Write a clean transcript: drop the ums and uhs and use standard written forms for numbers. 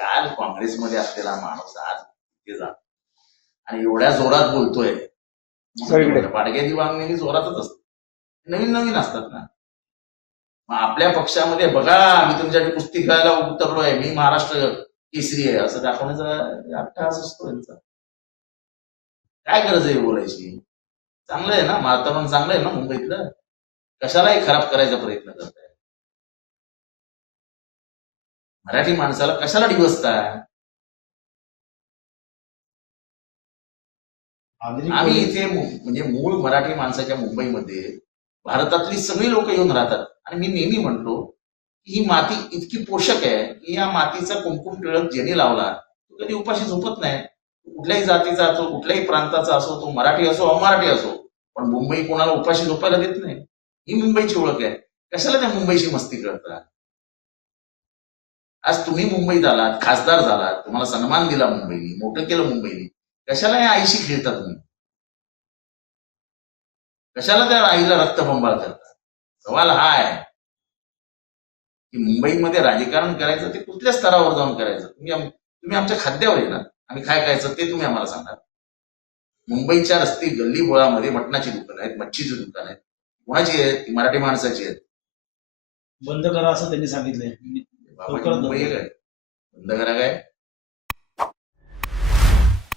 काल काँग्रेसमध्ये असलेला माणूस आज तिथे जा आणि एवढ्या जोरात बोलतोय. पाडग्याची बांधणी जोरातच असते, नवीन नवीन असतात ना. मग आपल्या पक्षामध्ये बघा मी तुमच्या पुस्तिकाला उतरलोय, मी महाराष्ट्र केसरी आहे असं दाखवण्याचा अट्टहास असतो यांचा. काय गरज आहे बोलायची? चांगलं आहे ना, वातावरण चांगलं आहे ना मुंबईतलं, कशालाही खराब करायचा प्रयत्न करताय. मराठी माणसाला कशाला डिवसताय? आम्ही इथे म्हणजे मूळ मराठी माणसाच्या मुंबईमध्ये भारतातली सगळी लोक येऊन राहतात आणि मी नेहमी म्हणतो ही माती इतकी पोषक आहे की या मातीचा कुंकुम टिळक ज्यांनी लावला तो कधी उपाशी झोपत नाही. कुठल्याही जातीचा असो, कुठल्याही प्रांताचा असो, तो मराठी असो अमराठी असो, पण मुंबई कोणाला उपाशी झोपायला देत नाही. ही मुंबईची ओळख आहे. कशाला त्या मुंबईची मस्ती करता? आज तुम्ही मुंबईत आलात, खासदार झालात, तुम्हाला सन्मान दिला मुंबईने, मोठं केलं मुंबईने, कशाला या आईशी खेळता तुम्ही? कशाला त्या आईला रक्तबंबाळ करता? सवाल हा आहे की मुंबईमध्ये राजकारण करायचं ते कुठल्या स्तरावर जाऊन करायचं? तुम्ही आमच्या खाद्यावर आहे ना, आम्ही काय खायचं ते तुम्ही आम्हाला सांगा. मुंबईच्या रस्ते गल्ली बोळामध्ये मटणाची दुकान आहेत, मच्छीची दुकान आहेत, कोणाची आहेत? मराठी माणसाची आहेत. बंद करा असं त्यांनी सांगितलंय. मुंबई काय बंद करा काय?